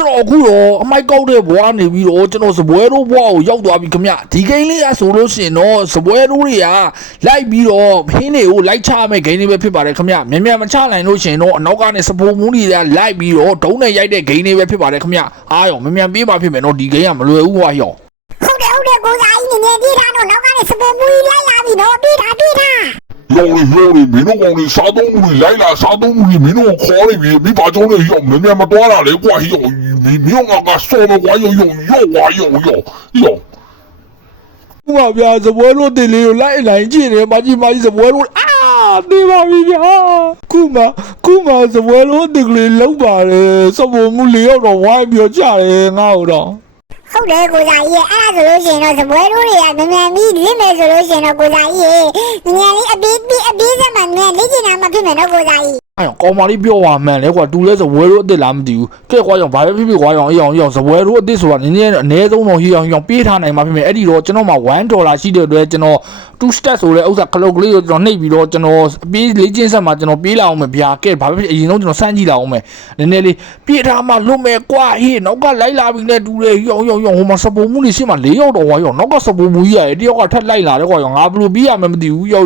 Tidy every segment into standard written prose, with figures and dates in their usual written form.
ကျွန်တော်အခုတော့အမိုက်ကောက်တဲ့ဘွားနေပြီးတော့ကျွန်တော်စပွဲတို့ဘွားကိုရောက်သွားပြီခင်ဗျဒီဂိမ်းလေးကဆိုလို့ရှိရင်တော့စပွဲတို့တွေကလိုက်ပြီးတော့ဟင်းတွေကိုလိုက်ချမဲ့ဂိမ်းလေးပဲဖြစ်ပါတယ်ခင်ဗျမြန်မချနိုင်လို့ရှိရင်တော့အနောက်ကနေစပိုမူးတွေကလိုက်ပြီးတော့ဒုံးနဲ့ရိုက်တဲ့ဂိမ်းလေးပဲဖြစ်ပါတယ်ခင်ဗျအားရောမြန်ပြေးပါဖြစ်မယ်နော်ဒီဂိမ်းကမလွယ်ဘူးဘွားရောဟုတ်တယ်ကိုစားကြီးနေပြေးထားတော့နောက်ကနေစပိုမူးလိုက်လာပြီနော်ပြေးထားရောင်းမင်းတို့ကောင်တွေစားသုံးမှုတွေလိုက်လာစားသုံးမှုတွေမင်းတို့ခေါ်နေပြီမိဘကျောင်းတွေရောမြန်မတော်တာလေကွာရောမင်းကဆော်တော့ကွာရောဥပဗျာစပွဲလို့တင်လေးကိုလိုက်လိုက်ကြည့်နေမကြီးစပွဲလို့တေးပါပြီဗျာခုမှစပွဲလို့တင်ကလေးလောက်ပါတယ်စပိုမူလေးရောက်တော့ဝိုင်းပြီးကြတယ်ငါ့ကိုတော့ဟုတ်တယ်ကိုစားကြီးအဲ့ဒါဆိုလို့ရှိရင်တော့စပွဲတို့တွေကမြန်ပြီးလင်းမယ်ဆိုလို့ရှိရင်တော့ကိုစားကြီးမြန်လေးအပြေးစက်မှမြန်လေးချင်တာမှဖြစ်မယ်နော်ကိုစားကြီးအဲ့ကောင်မလေးပြောပါမှန်လေကွာတူလဲစပွဲတို့အစ်စ်လားမသိဘူးကဲကွာရောဘာပဲဖြစ်ကွာရောအေးအောင်စပွဲတို့အစ်စ်ဆိုတာနည်းနည်းအနည်းဆုံးတော့ဟီအောင်ပေးထားနိုင်မှာဖြစ်မယ်အဲ့ဒီတော့ကျွန်တော်မှာ$1ရှိတဲ့အတွက်ကျွန်တော်2 stat ဆိုတဲ့ဥစ္စာခလုတ်ကလေးကိုကျွန်တော်နှိပ်ပြီးတော့ကျွန်တော်ပြေးလေးချင်းဆက်မှာကျွန်တော်ပြေးလာအောင်မယ်ဗျာကဲဘာပဲဖြစ်အရင်ဆုံးကျွန်တော်စမ်းကြည့်လာအောင်မယ်နည်းနည်းလေးပြေးထားမှလွတ်မယ်ကွာဟေးနောက်ကလိုက်လာပြီနဲ့တူတယ်ဟီအောင်ဟိုမှာစပိုမှုနေရှိမှ4ရောက်တော့ကွာရောနောက်ကစပိုမှုကြီးရတယ်တယောက်ကထက်လိုက်လာတယ်ကွာရောငါဘယ်လိုပြေးရမှမသိဘူးရော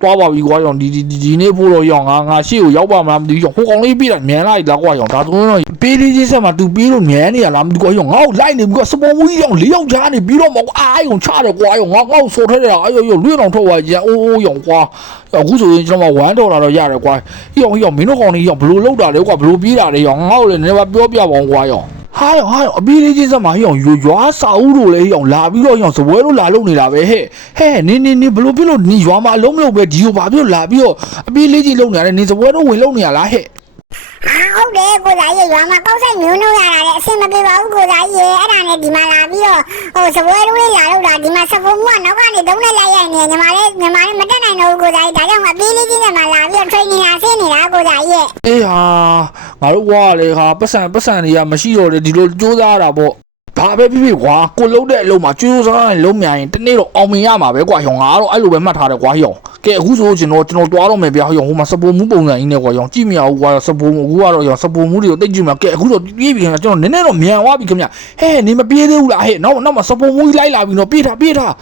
တွားပါပြီကွာရောဒီနေ့ဖို့တော့ရောငါရှေ့ကိုရောက်ပါမလားမသိဘူးဟိုကောင်လေးပြေးတာမြန်လိုက်လားကွာရောဒါဆိုတော့ပေးလေးချင်းဆက်မှာ तू ပြေးလို့မြန်နေရလားမသိကွာရောငါ့ကိုလိုက်နေပြီကွာစပိုမှုကြီးရော4ယောက်ချားနေပြီးတော့မအားရုံချတယ်ကွာရောငါ့ကိုစော်ထဲတယ်အေးလွှင့်အောင်ထုတ်သွားကြအိုးရောကွာအခုဆိုရင်ကျွန်တော်$1တော့ရတယ်ကွာဟိရောမင်းတို့ကောင်လေးရောဘလို့လောက်တာလဲကွာဘလို့ပြေးတာလဲရောငါ့ကိုလည်းနည်းနည်းပြောပြပါအောင်ကွာရောဟာရောအပြေးလေးချင်းစက်မှာဟိရွာစာဦးတို့လည်းဟိလာပြီးတော့စပွဲတို့လာလုံနေတာပဲဟဲ့နင်းဘလို့ပြလို့နီရွာမှာအလုံးမလုံးပဲဒီကိုဘာဖြစ်လို့လာပြီးတော့အပြေးလေးချင်းလုံနေရတယ်နင်းစပွဲတို့ဝင်လုံနေရလားဟဲ့ဟုတ်တယ်ကိုစားကြီးရွာမှာကောက်ဆိုင်မျိုးနှုတ်ရတာလေအဆင်မပြေပါဘူးကိုစားကြီးအဲ့ဒါနဲ့ဒီမှာလာပြီးတော့စပွဲတို့လေးလာလို့တာဒီမှာစပိုးမှုကနောက်ကနေတုံးနဲ့လိုက်ရိုက်နေညီမလေးမတက်နိုင်တော့ဘူးကိုစားကြီးဒါကြောင့်အပြေးလေးချင်းနဲ့မှလာပြီးတော့ training ဆင်းနေတာကိုစားကြီးအေးဟာငါတို့ဘွားလေဟာပတ်စံတွေကမရှိတော့လေဒီလိုစူးစမ်းရတာပေါ့ဘာပဲဖြစ်ကွာကိုလုံးတဲ့အလုံးမှာကျိုးစားရင်လုံးမြန်ရင်တနေ့တော့အောင်မြင်ရမှာပဲကွာဟောငါတော့အဲ့လိုပဲမှတ်ထားတယ်ကွာဟောကဲအခုဆိုကျွန်တော်တွားတော့မယ်ဗျာဟောဟိုမှာစပိုမှုပုံစံကြီးနဲ့ကွာဟောကြည့်မရဘူးကွာစပိုမှုအခုကတော့ဟောစပိုမှုတွေကိုတိတ်ကြည့်မှာကဲအခုတော့ပြေးပြီခင်ဗျာကျွန်တော်နည်းနည်းတော့မြန်သွားပြီခင်ဗျာဟဲ့နေမပြေးသေးဘူးလားဟဲ့နောက်မှာစပိုမှုကြီးလိုက်လာပြီနော်ပြေးထား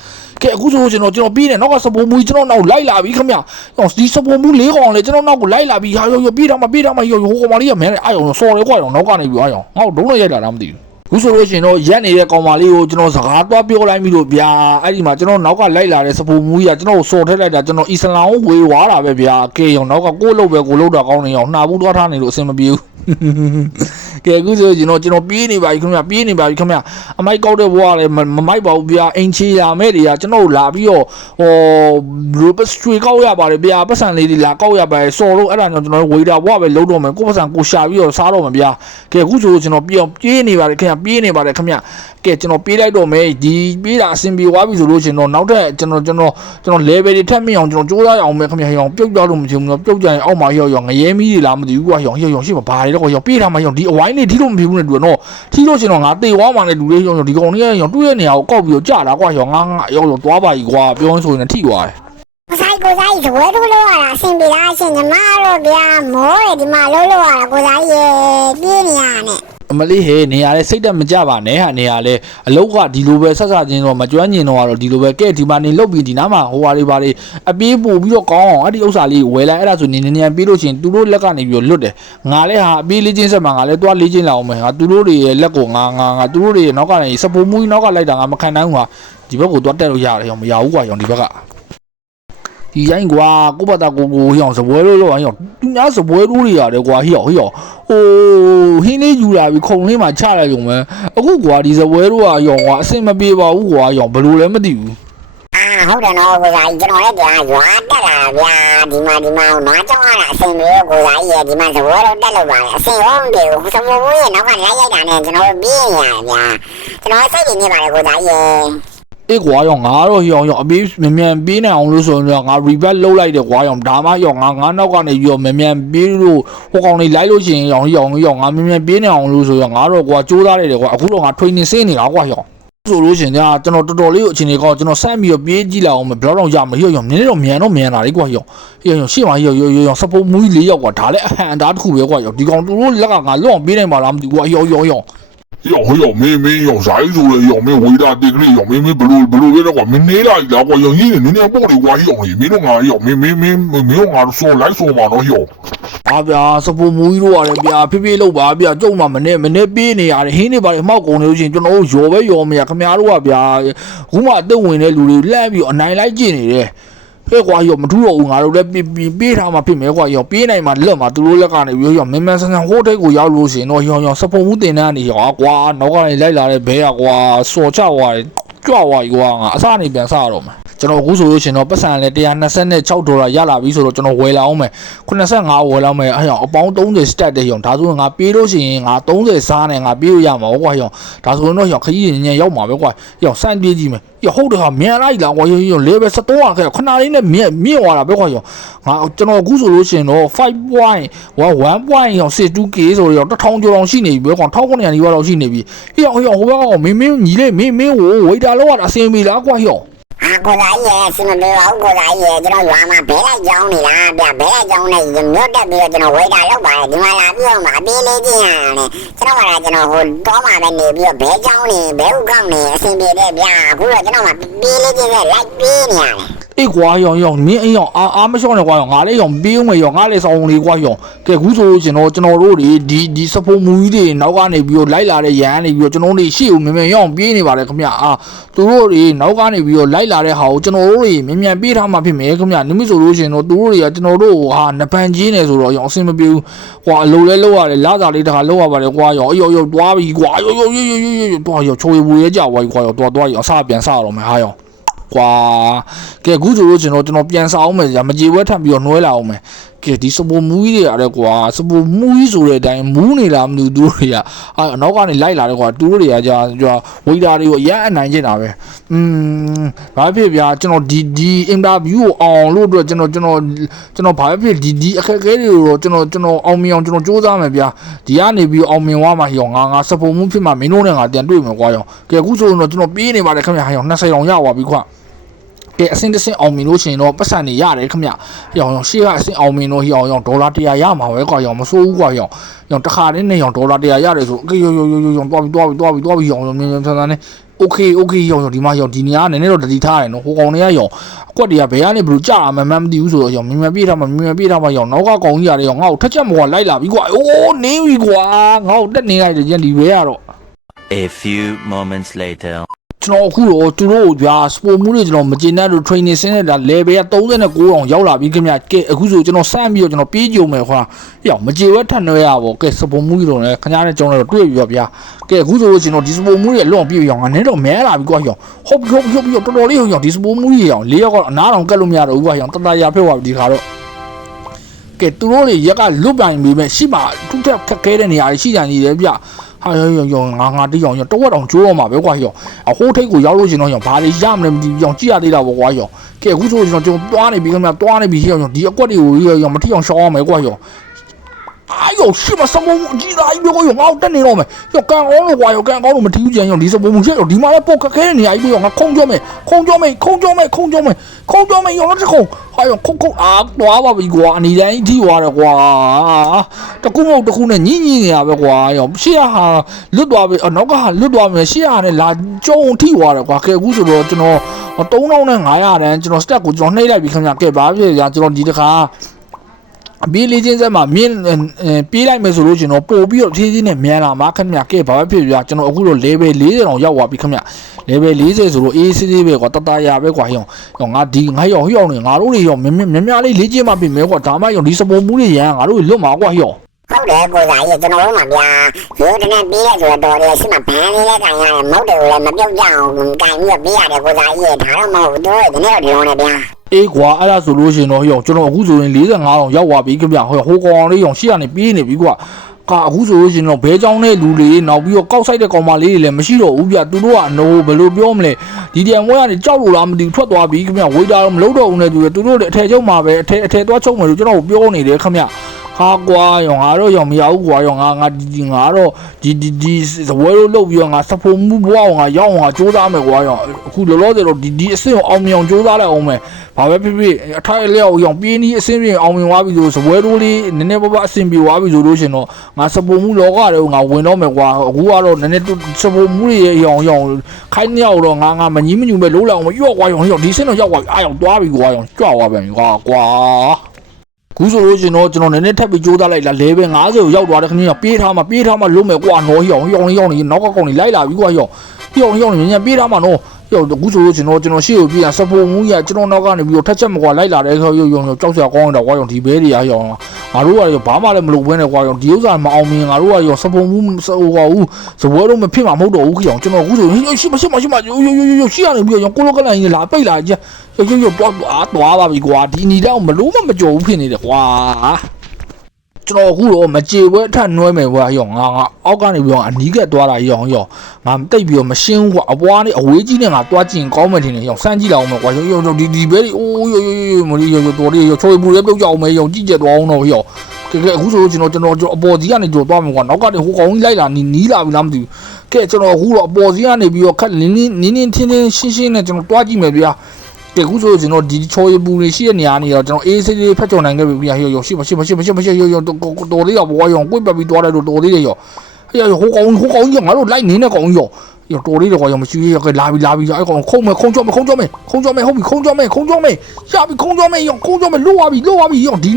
ကဲအခုဆိုကျွန်တော်ပြေးတယ်နောက်ကစပိုမှုကြီးကျွန်တော်နောက်လိုက်လာပြီခင်ဗျာဟောဒီစပိုမှု၄ကောင်လေကျွန်တော်နောက်ကိုလိုက်လာပြီဟာရောပြေးထားမှဟိုကောင်မလေးကမင်းအဲ့အောင်စော်တယ်ကွာဟောနောက်ကနေပြီဟောငါ့ဒုံးနဲ့ရိုက်လာတာမသိဘူးခုဆိုလို့ရှိရင်တော့ရက်နေတဲ့ကောင်မလေးကိုကျွန်တော်စကားသွားပြောလိုက်ပြီလို့ဗျာအဲ့ဒီမှာကျွန်တော်နောက်ကလိုက်လာတဲ့စပူမူကြီးကကျွန်တော်စော်ထက်လိုက်တာကျွန်တော်အစ္စလာမ်ကိုဝေဝါတာပဲဗျာကဲရောနောက်ကကိုလှုပ်ပဲကိုလှုပ်တာကောင်းနေအောင်နှာဘူးသွားထားနေလို့အဆင်မပြေဘူးကဲအခုဆိုကျွန်တော်ပြေးနေပါပြီခင်ဗျအမိုက်ကောက်တဲ့ဘွားလည်းမမိုက်ပါဘူးဗျာအင်ချီလာမဲ့တွေကကျွန်တော်လာပြီးတော့လူပစထရီကောက်ရပါတယ်ဗျာပတ်စံလေးတွေလာကောက်ရပါတယ်စော်လို့အဲ့ဒါကြောင့်ကျွန်တော်ဝေတာဘွားပဲလုံးတော့မယ်ကိုပတ်စံကိုရှာပြီးတော့စားတော့မယ်ဗျာကဲအခုဆိုကျွန်တော်ပြေးနေပါတယ်ခင်ဗျပြေးနေပါတယ်ခင်ဗျကဲကျွန်တော်ပြေးလိုက်တော့မယ်ဒီပြေးတာအဆင်ပြေသွားပြီဆိုလို့ရှင်တော့နောက်ထပ်ကျွန်တော် level တွေထပ်မြင့်အောင်ကျွန်တော်စူးစမ်းအောင်မယ်ခင်ဗျဟောပြုတ်ကြလို့မချင်ဘူးနော်ပြုတ်ကြရင်အောက်မှာဟောငရဲမီးတွေလားမသိဘူးကွာဟောရှိမှာဘာတွေတော့ဟောပြေးထားမှာဟောဒီအဝိုင်းနေထီလို့မဖြစ်ဘူးနဲ့တူတော့ထီလို့ရှင်တော့ငါတေသွားမှလည်းလူလေးဟောဒီကောင်လေးဟောတွေ့တဲ့နေရာကိုကောက်ပြီးတော့ကြာတာကွာဟောငါသွားပါကြီးကွာပြောရင်ဆိုရင်ထိသွားတယ်ကိုစားကြီးစပွဲတို့လို့ရတာအဆင်ပြေလားအရှင်ညီမတို့ဗျာမောတယ်ဒီမှာလို့ရတာကိုစားကြီးပြေးနေရနဲ့အမလေးဟဲ့နေရာလဲစိတ်တက်မကြပါနဲ့ဟာနေရာလဲအလောက်ကဒီလိုပဲဆက်ချင်းတော့မကျွမ်းကျင်တော့ကတော့ဒီလိုပဲကဲဒီမှာနေလုတ်ပြီးဒီနားမှာဟိုဟာလေးပါလေးအပြေးပို့ပြီးတော့ကောင်းအောင်အဲ့ဒီဥစ္စာလေးဝယ်လိုက်အဲ့ဒါဆိုနေပြေးလို့ချင်းသူတို့လက်ကနေပြီးတော့လွတ်တယ်ငါလဲဟာအပြေးလေးချင်းဆက်မှာငါလဲတွားလေးချင်းလာအောင်မယ်ငါသူတို့တွေရဲ့လက်ကိုငါသူတို့တွေရဲ့နောက်ကနေစပိုမှုကြီးနောက်ကလိုက်တာငါမခံနိုင်ဘူးဟာဒီဘက်ကိုတွားတက်လို့ရတယ်ရောမရဘူးကွာရောဒီဘက်ကဒီရင်ကွာကိုပတ်တာကိုဟောစပွဲလို့ဟောသူများစပွဲတို့တွေရတယ်ကွာဟောဟိုဟင်းလေးယူလာပြီးခုံလေးမှာချလိုက်ရုံပဲအခုကွာဒီစပွဲတို့ကရောကွာအဆင်မပြေပါဘူးကွာရောဘယ်လိုလဲမသိဘူးဟုတ်တယ်နော်ကိုစားကြီးကျွန်တော်လည်းကြာရွာတက်လာဗျာဒီမှာနွားကြောင်းရတာအဆင်ပြေကိုစားကြီးဒီမှာစပွဲတို့တက်လို့ပါလေအဆင်ဟုတ်တယ်စမိုးဘူးရဲ့နောက်ကလိုက်ရိုက်တာနဲ့ကျွန်တော်ပြေးနေရဗျာကျွန်တော်စိတ်ကြီးနေပါလေကိုစားကြီးအေးကွာရောငါတော့ဟောအပြေးမြန်ပြေးနေအောင်လို့ဆိုရင်ငါ reverse လုပ်လိုက်တယ်ကွာရောဒါမှရောငါနောက်ကနေပြီးတော့မြန်ပြေးလို့ဟိုကောင်လေးလိုက်လို့ရှိရင်ရောငါမြန်ပြေးနေအောင်လို့ဆိုရင်ငါတော့ကွာကြိုးစားလိုက်တယ်ကွာအခုတော့ငါ training ဆင်းနေတာကွာရော ဆိုလို့ရှင်ကြာကျွန်တော်တော်တော်လေးကိုအချိန်ကြီးကောကျွန်တော်စမ်းပြီးတော့ပြေးကြည့်လိုက်အောင်ဘယ်တော့ရမလဲရောနည်းနည်းတော့မြန်လာလေကွာရောရှေ့မှာရောစပိုးမူးကြီး၄ယောက်ကွာဒါလည်းအဟံအတားတစ်ခုပဲကွာရောဒီကောင်တို့လက်ကငါလွတ်အောင်ပြေးနိုင်မှာလားမသိဘူးကွာရောမင်းရောဇိုင်းဆိုလေရောမင်းဝေးတာတိကလေးရောမင်းဘလူပဲတော့ကွာမင်းနေလိုက်လားကွာရောကြီးနေပေါ့လေကွာရောမင်းတို့ငါရောမင်းငါဆိုလိုက်ဆိုမှာတော့ရောဗျာစပိုးမူကြီးတို့ရတယ်ဗျာဖေးလို့ပါဗျာကျုံမှမနေ့ပြေးနေရတယ်ဟင်းနေပါလေမှောက်ကုန်နေလို့ချင်းကျွန်တော်တို့ရောမရခင်ဗျားတို့ကဗျာခုမှအသက်ဝင်တဲ့လူတွေလှမ်းပြီးအနိုင်လိုက်ကျင်နေတယ်ဟဲ့ကွာရောမထူးတော့ဘူးငါတို့လည်းပြေးထားမှဖြစ်မယ်ကွာရောပြေးနိုင်မှလွတ်မှသူတို့လက်ကနေပြီးရောမင်းဆန်ဟိုးတိတ်ကိုရောက်လို့ရှင်တော့ရောစပုံမှုတင်တန်းနေရောကွာနောက်ကနေလိုက်လာတဲ့ဘဲကွာစော်ချသွားတယ်ကြွသွားပြီကွာငါအစနေပြန်စရတော့မယ်ကျွန်တော်အခုဆိုလို့ရှင်တော့ပတ်စံလဲ$126ရလာပြီဆိုတော့ကျွန်တော်ဝယ်လာအောင်မယ်85ဝယ်လောက်မယ်အဲ့ရောအပေါင်း30 stat တဲ့ရောဒါဆိုရင်ငါပြေးလို့ရှိရင်ငါ30စားနဲ့ငါပြေးလို့ရမှာကွာရောဒါဆိုရင်တော့ရောခကြီးညံရောက်မှာပဲကွာရောစမ်းပြေးကြည့်မယ်ရောဟုတ်တယ်ဟာမြန်လိုက်လားကွာရောလေပဲ73ခဲ့ခဏလေးနဲ့မြင့်သွားတာပဲကွာရောငါကျွန်တော်အခုဆိုလို့ရှင်တော့5.1 ရော 62k ဆိုတော့1000ကျော်လောက်ရှိနေပြီပဲကွာ1900နီးပါးလောက်ရှိနေပြီရောဟိုဘက်ကမင်းညီလေးမင်းကိုဝေးတာလောက်ရတာအစင်ပြီလားကွာရောကိုသားရဲ့စမပြေပါဘူးကိုသားရဲ့ကျွန်တော်ရွာမှာဘဲလိုက်ကြောင်းနေလားဗျဘဲလိုက်ကြောင်းနဲ့မြို့တက်ပြီးတော့ကျွန်တော်ဝေးတာလောက်ပါတယ်ဒီမှာလာပြီးတော့မအပေးလေးချင်းရတယ်ကျွန်တော်ကလည်းကျွန်တော်ဟိုတော့မှပဲနေပြီးတော့ဘဲကြောင်းနေဘဲဥကောက်နေအဆင်ပြေတယ်ဗျအခုတော့ကျွန်တော်မှပေးလေးချင်းနဲ့လိုက်ပေးနေရတယ်အေးကွာရောမင်းရောအားမလျှော့နဲ့ကွာရောငါလည်းရောပေးဦးမယ်ရောငါလည်းစောင်းလေးကွာရောကဲခုဆိုလို့ရှင်တော့ကျွန်တော်တို့တွေဒီစပိုးမူကြီးတွေနောက်ကနေပြီးတော့လိုက်လာတဲ့ရန်နေပြီးတော့ကျွန်တော်တို့ရှေ့ကိုမြန်ရောပြေးနေပါတယ်ခင်ဗျသူတို့တွေနောက်ကနေပြီးတော့လိုက်လာတဲ့ဟာကိုကျွန်တော်တို့တွေမြန်ပြေးထားမှဖြစ်မယ်ခင်ဗျနိမိတ်ဆိုလို့ရှင်တော့သူတို့တွေကကျွန်တော်တို့ဟာနပန်ကြီးနေဆိုတော့ရောအဆင်မပြေဘူးကွာအလိုလဲလောက်ရတယ်လာစာလေးတစ်ခါလောက်ရပါတယ်ကွာရောရောတွားပြီကွာရောတွားရောချိုးရဘူးရဲကြွားပြီကွာရောတွားရောအစပြန်စရတော့မယ်ဟာရောကွာကဲအခုဆိုလို့ကျွန်တော်ပြန်စားအောင်မယ်ကြာမကြေဝဲထပ်ပြီးတော့နှွဲလာအောင်မယ်ကဲဒီစပိုးမူကြီးတွေရတယ်ကွာစပိုးမူကြီးဆိုတဲ့အတိုင်းမူးနေလားမသိဘူးသူတို့တွေကအနောက်ကနေလိုက်လာတယ်ကွာသူတို့တွေကကြာဝေးတာတွေကိုရမ်းအနိုင်ကျင်တာပဲဘာဖြစ်ဗျာကျွန်တော်ဒီအင်တာဗျူးကိုအောင်လို့အတွက်ကျွန်တော်ဘာဖြစ်ဒီအခက်အခဲတွေကိုကျွန်တော်အောင်မြင်အောင်ကျွန်တော်စူးစမ်းမယ်ဗျာဒီကနေပြီးအောင်မြင်သွားမှာရောငါစပိုးမူဖြစ်မှာမင်းတို့နဲ့ငါပြန်တွေ့မယ်ကွာရောကဲအခုဆိုတော့ကျွန်တော်ပြေးနေပါတယ်ခင်ဗျာရော20တောင်ရသွားပြီခွကဲအစင်းတစင်းအောင်မင်းလို့ရှင်တော့ပတ်စံနေရတယ်ခင်ဗျရောင်ရှေ့ကအစင်းအောင်မင်းလို့ရောင်ဒေါ်လာ100ရမှာပဲကွာရောင်မစိုးဘူးကွာရောင်တစ်ခါတည်းနဲ့ရောင်ဒေါ်လာ100ရတယ်ဆိုအေးရောင်တွားပြီးရောင်မြန်ဆန်းနဲ့โอเคရောင်ဒီမှာရောင်ဒီနေရာနည်းနည်းတော့တတိထားတယ်နော်ဟိုကောင်တွေကရောင်အကွက်တွေကဘယ်ကနေဘလို့ကြာမှမသိဘူးဆိုတော့ရောင်မြန်ပြေးထားမှရောင်နောက်ကကောင်ကြီးရတယ်ရောင်ငါ့ကိုထက်ချက်မော်လိုက်လာပြီကွာအိုးနေပြီကွာငါ့ကိုတက်နေလိုက်တယ်ဒီဘဲရတော့ A few moments laterကျွန်တော်အခုတော့သူတို့ဗျာစပိုမှုတွေကျွန်တော်မကျင်တဲ့တို့ training ဆင်းနေတာ level က39အောင်ရောက်လာပြီခင်ဗျကဲအခုဆိုကျွန်တော်စမ်းပြီးတော့ကျွန်တော်ပြေးကြုံမယ်ခွာရောမကြေဝဲထပ်နှွဲရပါကဲစပိုမှုတွေတော့လည်းခင်ဗျားနဲ့ကျွန်တော်တို့တွေ့ပြီဗျာကဲအခုဆိုလို့ကျွန်တော်ဒီစပိုမှုတွေလွန်ပြေးရောငါနဲ့တော့မဲလာပြီကွာရောဟုတ်ပြီတော်တော်လေးရောဒီစပိုမှုတွေရော၄ယောက်ကတော့အနားတောင်ကတ်လို့မရတော့ဘူးကွာရောတတရာဖြစ်သွားပြီဒီခါတော့ကဲသူတို့တွေရက်ကလွတ်ပိုင်ပြီမဲ့ရှိမှทุกထက်ခက်ခဲတဲ့နေရာတွေရှိကြနေတယ်ဗျဟာရောငါတိရောတဝက်တောင်ကျိုးတော့မှာပဲကွာရောဟိုးထိတ်ကိုရောက်လို့ရှင်တော့ရောဘာတွေရမလဲမသိဘူးရောကြည့်ရသေးတာပေါ့ကွာရောကဲအခုဆိုကျွန်တော်တွားနေပြီခင်ဗျတွားနေပြီရောဒီအကွက်တွေကိုရောမထီအောင်ရှောင်းအောင်မယ်ကွာရောအာယောရှိမစမုံကြီးသားကြီးပြောရောငါ့တက်နေတော့မယ်ရောကန်ကောင်းလို့ကွာရောကန်ကောင်းလို့မထီဘူးကြံရောဒီစမုံကြီးရောဒီမှာလည်းပုတ်ခက်ခဲနေနေရပြီရောငါခုံကြောမယ်ရောလက်စခုံဟာရောခုတ်အားတွားပါပြီကွာအနေတိုင်းထိသွားတယ်ကွာတကူမဟုတ်တကူနဲ့ညင်နေရပဲကွာရောရှေ့ဟာလွတ်သွားပြီနောက်ကလွတ်သွားမယ်ရှေ့ဟာနဲ့လာကျုံထိသွားတယ်ကွာကဲအခုဆိုတော့ကျွန်တော်3500တန်းကျွန်တော် stat ကိုကျွန်တော်နှိပ်လိုက်ပြီခင်ဗျကဲဘာဖြစ်လဲကျွန်တော်ဒီတစ်ခါပြေးလေးချင်းစက်မှာမြင်းပြေးလိုက်မယ်ဆိုလို့ကျွန်တော်ပို့ပြီးတော့ဖြည်းဖြည်းနဲ့မြန်လာမှာခင်ဗျကဲဘာပဲဖြစ်ပြကျွန်တော်အခုတော့ level 40တောင်ရောက်သွားပြီခင်ဗျ level 40ဆိုတော့အေးစစ်စစ်ပဲကွာတတရာပဲကွာရောငါဒီငါရောနေငါတို့တွေရောမြများလေးလေ့ကျင့်မှပြင်မယ်ကွာဒါမှရောဒီစပုံမှုတွေရန်ငါတို့လွတ်မှာကွာရောဟုတ်တယ်ကိုသားရဲ့ကျွန်တော်တို့မှာဗျာရိုးတနဲ့ပြေးရဆိုတော့တော်တယ်ရှိမှဘန်းလေးနဲ့ကန်ရတယ်မဟုတ်တယ်လည်းမပြုတ်ကြအောင်ကန်ပြီးတော့ပြေးရတယ်ကိုသားရဲ့ဒါတော့မဟုတ်တို့ဒီနေ့တော့ဒီလိုနဲ့ဗျာအေးကွာအဲ့ဒါဆိုလို့ရှင်တော့ရောကျွန်တော်အခုဆိုရင်45တောင်ရောက်သွားပြီခင်ဗျဟိုကောင်လေးရောရှေ့ကနေပြေးနေပြီကွာအခုဆိုလို့ရှင်တော့ဘဲချောင်းတဲ့လူတွေနောက်ပြီးတော့ကောက်ဆိုင်တဲ့ကောင်မလေးတွေလည်းမရှိတော့ဘူးဗျသူတို့ကအနိုးဘယ်လိုပြောမလဲဒီတန်ဝဲကနေကြောက်လို့လားမသိဘူးထွက်သွားပြီခင်ဗျဝေးတာတော့မလုပ်တော့ဘူးနဲ့သူတို့လည်းအထည်ချုပ်မှာပဲအထည်သွားချုပ်မယ်လို့ကျွန်တော်ပြောနေတယ်ခင်ဗျ ဟာကွာရောငါတော့ရောမရဘူးကွာရောငါတော့ဒီစပွဲလို့လုပ်ပြီးတော့ငါစဖို့မှုဘွားအောင်ငါရောက်အောင်ငါစူးစမ်းမယ်ကွာရောအခုလောလောဆယ်တော့ဒီအဆင့်ကိုအောင်မြင်အောင်စူးစမ်းလိုက်အောင်မယ်ဘာပဲဖြစ်ဖြစ်အထိုက်လျောက်ရောပြင်းဒီအဆင့်ပြင်အောင်မြင်သွားပြီဆိုစပွဲတို့လေးနည်းနည်းပါးပါးအဆင်ပြေသွားပြီဆိုလို့ရှင်တော့ငါစဖို့မှုလောကတွေကိုငါဝင်တော့မယ်ကွာအခုကတော့နည်းနည်းစဖို့မှုတွေရောခိုင်းနေရတော့ငါမငီးမညူပဲလုံးလောက်အောင်ရော့ကွာရောဒီဆင့်တော့ရောက်သွားပြီအားရောက်သွားပြီကွာရောကြွသွားပြန်ပြီကွာခုဆိုလို့ရှင်တော့ကျွန်တော်နည်းနည်းထပ်ပြီးကြိုးစားလိုက်လား level 50ကိုရောက်သွားတဲ့ခဏပြေးထားမှလုံးမယ်ကွာနော်ရောက်နေနောက်ကကောင်နေလိုက်လာပြီကွာရောက်နေညံပြေးထားမှနော်ရောက်ခုဆိုလို့ရှင်တော့ကျွန်တော်ရှေ့ကိုပြေးတာစပိုမှုကြီးကကျွန်တော်နောက်ကနေပြီးတော့ထက်ချက်မကွာလိုက်လာတဲ့ရောက်ကြောက်စရာကောင်းတော့ကွာရောက်ဒီဘဲတွေရောက်ငါတို့ကရောဘာမှလည်းမလုပ်ဘဲနဲ့ကွာရောက်ဒီဥစ္စာမအောင်မြင်ငါတို့ကရောစပိုမှုစပွဲတော့မဖြစ်မှာမဟုတ်တော့ဘူးကြောင်ကျွန်တော်ခုဆိုရှိမရှိရှိရနေပြီးတော့ကိုလိုကလိုင်းလာပိတ်လာကြရောက်သွားပါပြီကွာဒီနီတော့မလို့မကြော်ဘူးဖြစ်နေတယ်ကွာကျွန်တော်အခုတော့မကြေပွဲအထက်နှွဲမယ်ကွာရောငါအောက်ကနေပြီးတော့အနီးကသွားတာရောငါတိတ်ပြီးတော့မရှင်းဘူးကွာအပွားလေးအဝေးကြီးနဲ့ငါတွားကျင်ကောင်းမယ်ထင်တယ်ရောစမ်းကြည့်လောက်အောင်မယ်ကွာရောဒီဘဲလေးအိုးမလီရောတော်လေးရောချိုးပူလေးပြုတ်ကြအောင်မယ်ရောကြည့်ကြသွားအောင်တော့ရောကဲအခုဆိုကျွန်တော်အပေါ်စီကနေကြော်သွားမယ်ကွာနောက်ကနေဟိုကောင်ကြီးလိုက်လာနီးလာပြီလားမသိဘူးကဲကျွန်တော်အခုတော့အပေါ်စီကနေပြီးတော့ခက်နင်းထင်းရှင်းနဲ့ကျွန်တော်တွားကြည့်မယ်ဗျာကဲခုဆိုကျွန်တော်ဒီချော်ရပူနေရှိတဲ့နေရာနေတော့ကျွန်တော်အေးဆေးလေးဖက်ချုံနိုင်ခဲ့ပြီရောရှိမရှိရောတော်လေးတော့ဘွားရောကိုယ်ပတ်ပြီးသွားတယ်လို့တော်လေးရောဟိုကောင်ကြီးငါတို့လိုက်နေတဲ့ကောင်ကြီးရောတော်လေးတော့ရောမရှိရကလာပြီအဲ့ကောင်ခုံမယ်ဟုတ်ပြီခုံကြောမယ်ရပြီခုံကြောမယ်လို့သွားပြီရောဒီ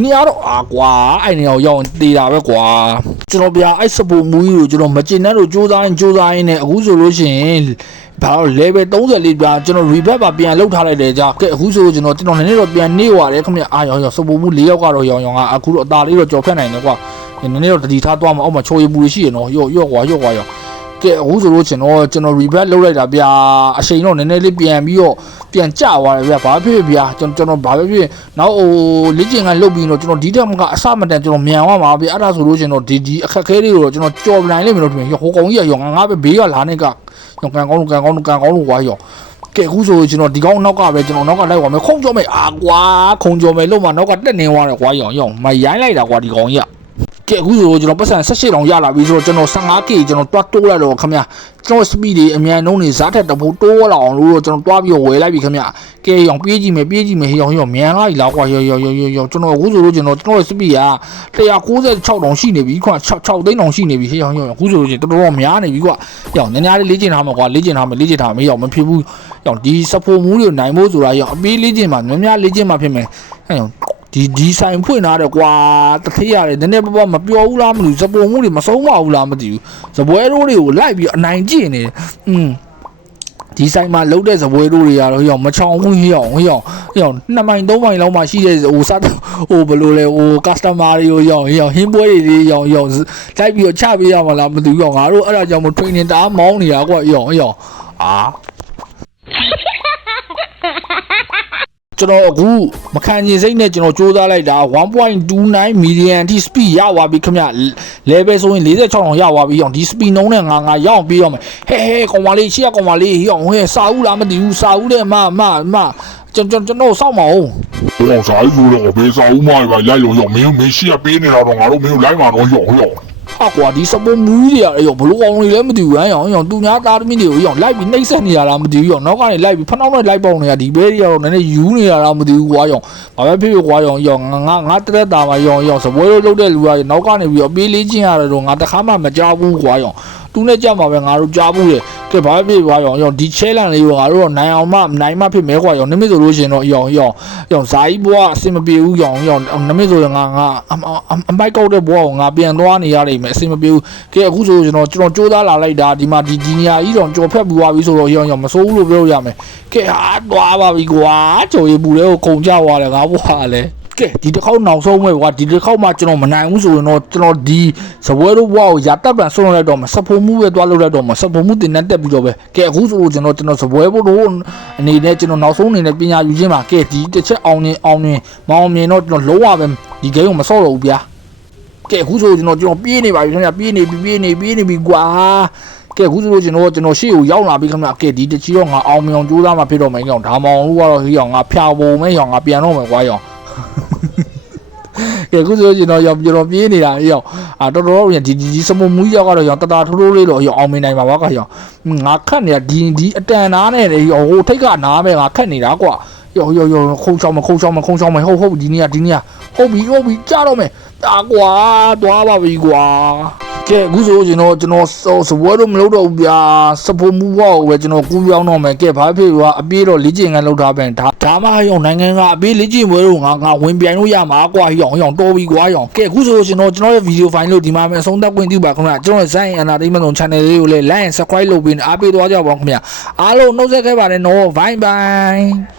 နေရာတော့ကွာအဲ့နေရာရောက်တေးတာပဲကွာကျွန်တော်ဗျာအဲ့စပူမူကြီးကိုကျွန်တော်မကျင်တဲ့လို့စူးစမ်းရင်းနဲ့အခုဆိုလို့ရှိရင်ဘာလို့ level 34ပြကျွန်တော် rebat ပါပြန်လောက်ထားလိုက်တယ်ကြာကဲအခုဆိုကျွန်တော်နည်းနည်းတော့ပြန်နေသွားတယ်ခင်ဗျရောစပူမှု4ယောက်ကတော့ရောငါအခုတော့အသာလေးတော့ကြော်ဖြတ်နိုင်တယ်ကွာနည်းနည်းတော့တတိထားသွားမှာအောက်မှာချိုးရပူရှိရနော်ရော့ကွာကဲအခုဆိုလို့ကျွန်တော် rebat လောက်လိုက်တာဗျာအချိန်တော့နည်းနည်းလေးပြန်ပြီးတော့ပြန်ကျသွားတယ်ဗျာဘာဖြစ်ဗျာကျွန်တော်ဘာဖြစ်နောက်လေ့ကျင့်ခန်းလုပ်ပြီးတော့ကျွန်တော်ဒီတက်မကအစမတန်ကျွန်တော်မြန်သွားမှာဗျာအဲ့ဒါဆိုလို့ကျွန်တော်ဒီအခက်ခဲလေးကိုတော့ကျွန်တော်ကြော်နိုင်လိမ့်မယ်လို့ထင်ဟိုကောင်ကြီးရောငါပဲဘေးကလာနေကရောကန်ကောင်းလို့ကွာရောကဲအခုဆိုကျွန်တော်ဒီကောင်းနောက်ကပဲကျွန်တော်နောက်ကလိုက်သွားမယ်ခုံကြောမယ်ကွာခုံကြောမယ်လို့မှနောက်ကတက်နေသွားတယ်ကွာရောမရိုင်းလိုက်တာကွာဒီကောင်ကြီးကဲအခုဆိုကျွန်တော်ပတ်စံ18တောင်ရလာပြီဆိုတော့ကျွန်တော် 15k ကျွန်တော်တွားတိုးလိုက်တော့ခင်ဗျာကျွန်တော် speed တွေအမြန်နှုန်းတွေဇာတ်ထက်တပူတိုးလာအောင်လို့ကျွန်တော်တွားပြီးဝယ်လိုက်ပြီခင်ဗျာကဲရောပြေးကြည့်မယ်ရောမြန်လာပြီလားကွာရောကျွန်တော်အခုဆိုလို့ကျွန်တော် speed က196တောင်ရှိနေပြီခွ6သိန်းတောင်ရှိနေပြီရောအခုဆိုလို့တော်တော်များနေပြီကွာရောနည်းနည်းလေးလေ့ကျင့်ထားမှာကွာလေ့ကျင့်ထားမယ်ရောမဖြစ်ဘူးရောဒီ support မှုတွေနိုင်ဖို့ဆိုတာရောအပေးလေ့ကျင့်မှာများလေ့ကျင့်မှာဖြစ်မယ်ရောဒီဆိုင်ဖွင့်ထားတယ်ကွာတထေးရတယ်နည်းနည်းပါးမပြောဘူးလားမသိဘူးစပုံမှုတွေမဆုံးမဘူးလားမသိဘူးစပွဲတို့တွေကိုလိုက်ပြီးအနိုင်ကျင့်နေတယ်ဒီဆိုင်မှာလုံးတဲ့စပွဲတို့တွေကတော့ရောမချောင်ဘူးရော2မိုင်3မိုင်လောက်မှရှိတဲ့စားဘယ်လိုလဲcustomer တွေရောဟင်းပွဲတွေရောလိုက်ပြီးချပေးရမှာလားမသိဘူးငါတို့အဲ့ဒါကြောင့်မ training တအားမောင်းနေတာကွာရောကျွန်တော်အခုမခံချင်စိတ်နဲ့ကျွန်တော်စူးစမ်းလိုက်တာ 1.29 million အထိ speed ရသွားပြီခင်ဗျ level ဆိုရင်46တောင်ရသွားပြီရောဒီ speed နှုန်းနဲ့ငါရအောင်ပြီးတော့မယ်ဟဲကောင်မလေးရှေ့ကကောင်မလေးရောစာဦးလားမသိဘူးစာဦးတဲ့ကျွန်တော်စောက်မအောင်ဟောစာဦးလို့ဘေးစာဦးမပါလိုက်ရောမင်းရှိရပေးနေတာတော့ငါတို့မင်းလိုက်မှာတော့ရောကွာဒီစပုံမူကြီးတွေရောဘလို့အောင်တွေလည်းမသိဘူးရောသူများသားသမီးတွေကိုရောလိုက်ပြီးနှိမ့်ဆက်နေရတာမသိဘူးရောနောက်ကနေလိုက်ပြီးဖနှောင်းနဲ့လိုက်ပေါက်နေတာဒီဘဲတွေရောနည်းနည်းယူနေရတာမသိဘူးကွာရောဘာပဲဖြစ်ကွာရောငါတက်တာမှာရောစပွဲလို့လုပ်တဲ့လူကနောက်ကနေပြီးတော့ပေးလေးချင်းရတယ်တော့ငါတခါမှမကြောက်ဘူးကွာရောသူနဲ့ကြမှာပဲငါတို့ကြားဘူးလေကဲဘာပဲဖြစ်ကွာရောဒီချဲလန်လေးကိုငါတို့တော့နိုင်မှဖြစ်မဲကွာရောနမစ်ဆိုလို့ရှင်တော့ရောဇာကြီးဘွားအစင်မပြေဘူးရောနမစ်ဆိုရင်ငါအမိုက်ကောက်တဲ့ဘွားကိုငါပြန်သွားနေရတယ်မယ်အစင်မပြေဘူးကဲအခုဆိုကျွန်တော်ကြိုးစားလာလိုက်တာဒီမှာဒီနေရာကြီးတော့ကြော်ဖက်ပြီးသွားပြီဆိုတော့ရောမစိုးဘူးလို့ပြောရမယ်ကဲဟာသွားပါပြီကွာကြော်ရည်ပူလေးကိုကုန်ကြသွားတယ်ငါဘွားလည်းကဲဒီတစ်ခေါက်နောက်ဆုံးပဲကွာဒီတစ်ခေါက်မှကျွန်တော်မနိုင်ဘူးဆိုရင်တော့ကျွန်တော်ဒီစပွဲတို့ဘွားကိုရာတက်ပြန်ဆုံးလိုက်တော့မှစဖို့မှုပဲတွားလုပ်လိုက်တော့မှစဖို့မှုတင်နဲ့တက်ပြီးတော့ပဲကဲအခုဆိုလို့ကျွန်တော်စပွဲဘုတ်တို့အနေနဲ့ကျွန်တော်နောက်ဆုံးအနေနဲ့ပညာယူခြင်းပါကဲဒီတစ်ချက်အောင်မြင်မအောင်မြင်တော့ကျွန်တော်လုံးဝပဲဒီဂိမ်းကိုမဆော့တော့ဘူးဗျာကဲအခုဆိုကျွန်တော်ပြေးနေပါပြီခင်ဗျာပြေးနေပြီကွာကဲအခုဆိုလို့ကျွန်တော်ရှေ့ကိုရောက်လာပြီခင်ဗျာကဲဒီတချီတော့ငါအောင်မြင်အောင်ကြိုးစားမှဖြစ်တော့မယ်ကြောင်ဒါမောင်လို့ကတော့ဟိအောင်ငါဖျာပုံမဲရောင်ငါပြန်တော့မယ်ကွာရော ကဲခုဆိုကျွန်တော်ရောက်ကျွန်တော်ပြေးနေတာရောတော်တော်ဒီစမုံမူးရောက်ကတော့ရောတတာထိုးထိုးလေးတော့ရောအောင်မနိုင်ပါဘာကရောငါခတ်နေတာဒီအတန်နားနဲ့ရောဟိုထိတ်ကနားပဲငါခတ်နေတာကွာရောခုံချောင်းမဟုတ်ဒီနေ့ဟုတ်ပြီကြားတော့မယ်တာကွာသွားပါပြီကွာကဲအခုဆိုကျွန်တော်စပွဲတော့မလုပ်တော့ဘူးဗျာစဖို့မူဝါကိုပဲကျွန်တော်ကူးပြောင်းတော့မယ်ကဲဘာဖြစ်ကွာအပြေးတော့လေ့ကျင့်ခန်းလုပ်ထားပြန်ဒါမှရောနိုင်ငံကအပြေးလေ့ကျင့်ပွဲတော့ငါဝင်ပြိုင်လို့ရမှာကွာရောင်တော်ပြီကွာရောင်ကဲအခုဆိုကျွန်တော်ရဲ့ဗီဒီယိုဖိုင်လို့ဒီမှာအဆုံးသတ်ခွင့်ပြုပါခင်ဗျာကျွန်တော်ရဲ့ Zain Entertainment Channel လေးကိုလည်း like and subscribe လုပ်ပြီးအားပေးသွားကြပါဦးခင်ဗျာအားလုံးနှုတ်ဆက်ခဲ့ပါတယ်နော် bye bye